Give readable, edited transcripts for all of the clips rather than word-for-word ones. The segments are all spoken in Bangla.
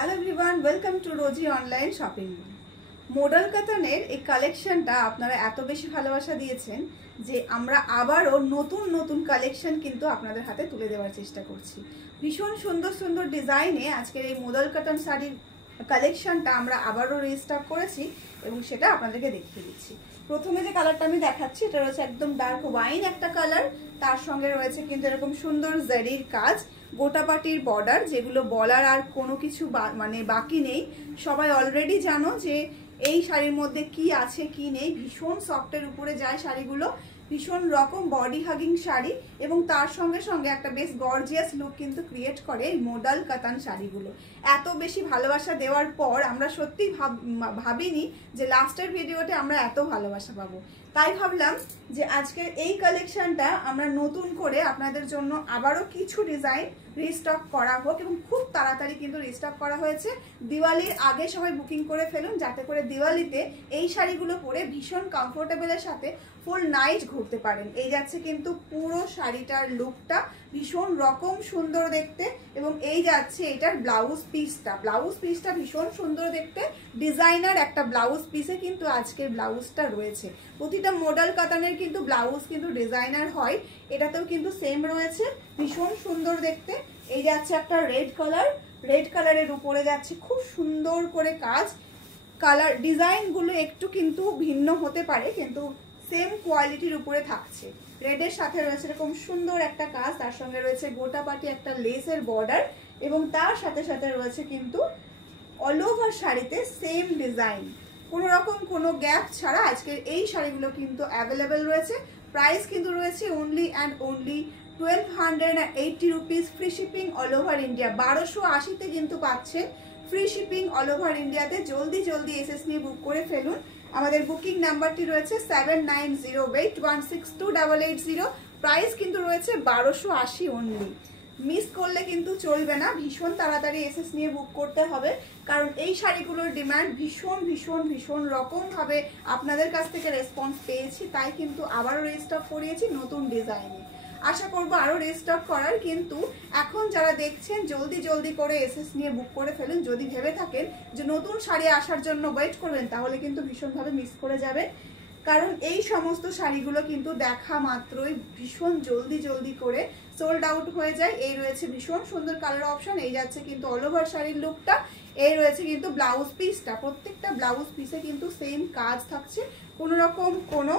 Hello everyone, welcome to Rosy online shopping. Model কাতানের এই কালেকশনটা আপনারা এত বেশি ভালোবাসা দিয়েছেন যে আমরা আবারও নতুন নতুন কালেকশন কিন্তু আপনাদের হাতে তুলে দেওয়ার চেষ্টা করছি। ভীষণ সুন্দর সুন্দর ডিজাইনে আজকের এই মডেল কাতান শাড়ির কালেকশনটা আমরা আবারও রিস্টক করেছি এবং সেটা আপনাদেরকে দেখিয়ে দিচ্ছি। প্রথমে যে কালারটা আমি দেখাচ্ছি এটা রয়েছে একদম ডার্ক ওয়াইন একটা কালার, তার সঙ্গে রয়েছে কিন্তু এরকম সুন্দর জারির কাজ, গোটাপাটির বর্ডার, যেগুলো বলার আর কোনো কিছু মানে বাকি নেই। সবাই অলরেডি জানো যে এই শাড়ির মধ্যে কি আছে কি নেই। ভীষণ সফটের উপরে যায় শাড়িগুলো, ভীষণ রকম বডি হাগিং শাড়ি এবং তার সঙ্গে সঙ্গে একটা বেশ গর্জিয়াস লুক কিন্তু ক্রিয়েট করে এই মডেল কাতান শাড়িগুলো। এত বেশি ভালোবাসা দেওয়ার পর আমরা সত্যি ভাবিনি যে লাস্টের ভিডিওতে আমরা এত ভালোবাসা পাবো। তাই ভাবলাম যে আজকের এই কালেকশনটা আমরা নতুন করে আপনাদের জন্য আবারও কিছু ডিজাইন রিস্টক করা হোক এবং খুব তাড়াতাড়ি কিন্তু রিস্টক করা হয়েছে। দিওয়ালির আগে সবাই বুকিং করে ফেলুন, যাতে করে দিওয়ালিতে এই শাড়িগুলো পরে ভীষণ কমফোর্টেবলের সাথে ফুল নাইট ঘুরতে পারেন। এই যাচ্ছে কিন্তু পুরো শাড়িটার লুকটা, ভীষণ রকম সুন্দর দেখতে। এবং এই যাচ্ছে এটার ব্লাউজ পিসটা ভীষণ সুন্দর দেখতে, ডিজাইনার একটা ব্লাউজ পিসে কিন্তু আজকের ব্লাউজটা রয়েছে। প্রতিটা মডেল কাতানের কিন্তু ব্লাউজ কিন্তু ডিজাইনার হয়, এটাতেও কিন্তু সেম রয়েছে, ভীষণ সুন্দর দেখতে। এই যাচ্ছে একটা রেড কালারের উপরে যাচ্ছে খুব সুন্দর করে কাজ। কালার ডিজাইনগুলো একটু কিন্তু ভিন্ন হতে পারে কিন্তু সেম কোয়ালিটির উপরে থাকছে। রেডের সাথে রয়েছে এরকম সুন্দর একটা কাজ, তার সঙ্গে রয়েছে গোটাপাটি একটা লেসের বর্ডার এবং তার সাথে সাথে রয়েছে কিন্তু অল ওভার শাড়িতে সেম ডিজাইন, কোনো রকম কোনো গ্যাপ ছাড়া আজকের এই শাড়িগুলো কিন্তু অ্যাভেলেবেল রয়েছে। প্রাইস কিন্তু রয়েছে only and only 1280 rupees, free shipping all over India. 1280-তে কিন্তু পাচ্ছেন ফ্রি শিপিং অল ওভার ইন্ডিয়াতে। জলদি জলদি এসএস নিয়ে বুক করে ফেলুন। আমাদের বুকিং নাম্বারটি রয়েছে 7908162880। প্রাইস কিন্তু রয়েছে 1280 অনলি। মিস করলে কিন্তু চলবে না, ভীষণ তাড়াতাড়ি এসএস নিয়ে বুক করতে হবে, কারণ এই শাড়িগুলোর ডিমান্ড ভীষণ ভীষণ ভীষণ রকমভাবে আপনাদের কাছ থেকে রেসপন্স পেয়েছি। তাই কিন্তু আবারও রিস্টক করিয়েছি নতুন ডিজাইনে। আশা করবো আরো রিস্টক করার, কিন্তু এখন যারা দেখছেন জলদি জলদি করে এসএস নিয়ে বুক করে ফেলুন। যদি ভেবে থাকেন যে নতুন শাড়ি আসার জন্য ওয়েট করবেন তাহলে কিন্তু ভীষণভাবে মিস করে যাবে, কারণ এই সমস্ত শাড়িগুলো কিন্তু দেখা মাত্রই ভীষণ জলদি জলদি করে সোল্ড আউট হয়ে যায়। এই রয়েছে ভীষণ সুন্দর কালার অপশন, এই যাচ্ছে কিন্তু অল ওভার শাড়ির লুকটা, এই রয়েছে কিন্তু ব্লাউজ পিসটা। প্রত্যেকটা ব্লাউজ পিসে কিন্তু সেম কাজ থাকছে, কোনো রকম কোনো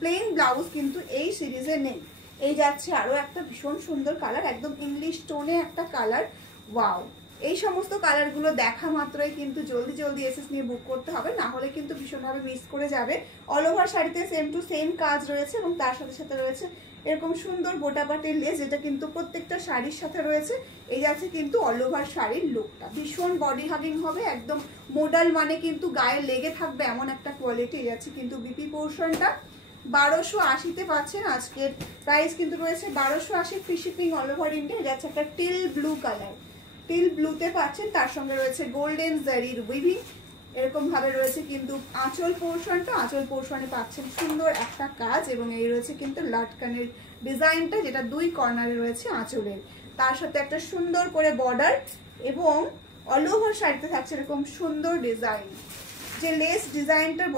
প্লেন ব্লাউজ কিন্তু এই সিরিজে নেই। এই যাচ্ছে আরো একটা ভীষণ সুন্দর কালার, একদম ইংলিশ টোনে একটা কালার। ওয়াও, এই সমস্ত কালারগুলো দেখা মাত্রই কিন্তু জলদি জলদি এসএস নিয়ে বুক করতে হবে, না হলে কিন্তু ভীষণভাবে মিস করে যাবে। অল ওভার শাড়িতে সেম টু সেম কাজ রয়েছে এবং তার সাথে সাথে রয়েছে এরকম সুন্দর গোটাপাটির লেস, যেটা কিন্তু প্রত্যেকটা শাড়ির সাথে রয়েছে। এই যাচ্ছে কিন্তু অল ওভার শাড়ির লুকটা, ভীষণ বডি হাগিং হবে, একদম মডেল মানে কিন্তু গায়ে লেগে থাকবে এমন একটা কোয়ালিটি। এই যাচ্ছে কিন্তু বিপি পোর্শনটা 1280-তে পাচ্ছেন। আজকের প্রাইস কিন্তু রয়েছে 1280, free shipping all over India. যাচ্ছে একটা টিল ব্লু কালার, টিল ব্লুতে পাচ্ছেন, তার সঙ্গে রয়েছে গোল্ডেন জারির উইভিং। এরকম ভাবে রয়েছে কিন্তু আঁচল পোর্শনটা, আঁচল পোর্শনে পাচ্ছেন সুন্দর একটা কাজ এবং এই রয়েছে কিন্তু লাটকানের ডিজাইনটা, যেটা দুই কর্নারে রয়েছে আঁচলের, তার সাথে একটা সুন্দর করে বর্ডার এবং অল ওভার শাড়িতে থাকছে এরকম সুন্দর ডিজাইন। যে লেস ডিজাইনটার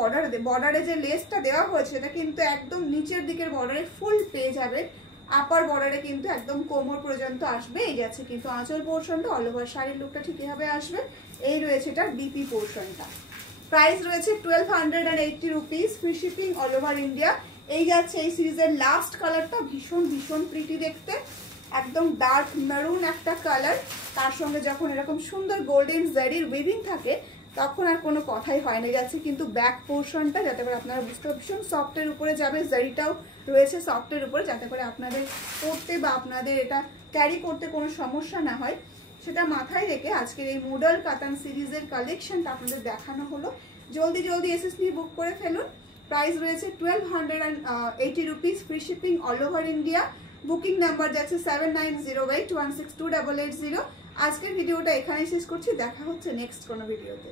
বর্ডারে যে লেসটা দেওয়া হয়েছে এটা কিন্তু একদম নিচের দিকের বর্ডারে ফুল পেয়ে যাবে, আপার বর্ডারে কিন্তু একদম কোমর পর্যন্ত আসবে। এই যাচ্ছে কিন্তু আঁচল পোর্শনটা, অল ওভার শাড়ির লুকটা ঠিক এভাবে আসবে। এই রয়েছে এটার বিপি পোর্শনটা। প্রাইস রয়েছে 1280 rupees, free shipping all over India. এই যাচ্ছে এই সিরিজের লাস্ট কালারটা, ভীষণ ভীষণ প্রিটি দেখতে, একদম ডার্ক মেরুন একটা কালার, তার সঙ্গে যখন এরকম সুন্দর গোল্ডেন জারির উইভিং থাকে তখন আর কোনো কথাই হয় না। যাচ্ছে কিন্তু ব্যাক পোর্শনটা, যাতে করে আপনারা বুঝতে ভীষণ সফটের উপরে যাবে, জারিটাও রয়েছে সফটের উপরে, যাতে করে আপনাদের পরতে বা আপনাদের এটা ক্যারি করতে কোনো সমস্যা না হয়, সেটা মাথায় রেখে আজকের এই মডেল কাতান সিরিজের কালেকশনটা আপনাদের দেখানো হলো। জলদি জলদি এসএস নিয়ে বুক করে ফেলুন। প্রাইস রয়েছে 1280 rupees, free shipping all over India. Booking number যাচ্ছে 7908162880। আজকের ভিডিওটা এখানেই শেষ করছি, দেখা হচ্ছে নেক্সট কোনো ভিডিওতে।